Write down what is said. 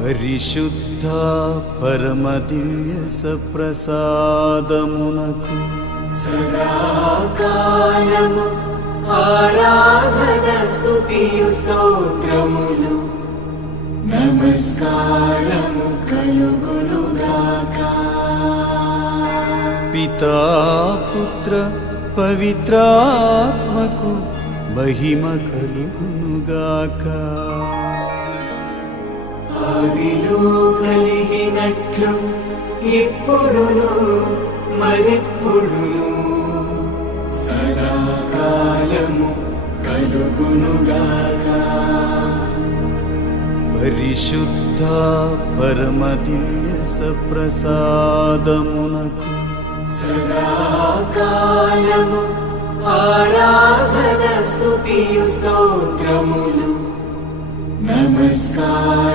పరిశుద్ధ పరమ దివ్య సప్రసాదమునకు సదాకాలము ఆరాధన స్తుతియు స్తోత్రములు నమస్కారము కలుగునుగాక. పితా పుత్ర పవిత్రాత్మకు మహిమ కలుగునుగాక. ఆదిలో కలిగినట్లు ఇప్పుడును మరెప్పుడును సదాకాలము కలుగునుగాక. పరిశుద్ధ పరమ దివ్య సప్రసాదమునకు సదాకాలము ఆరాధన స్తుతియు స్తోత్రములు నమస్కారం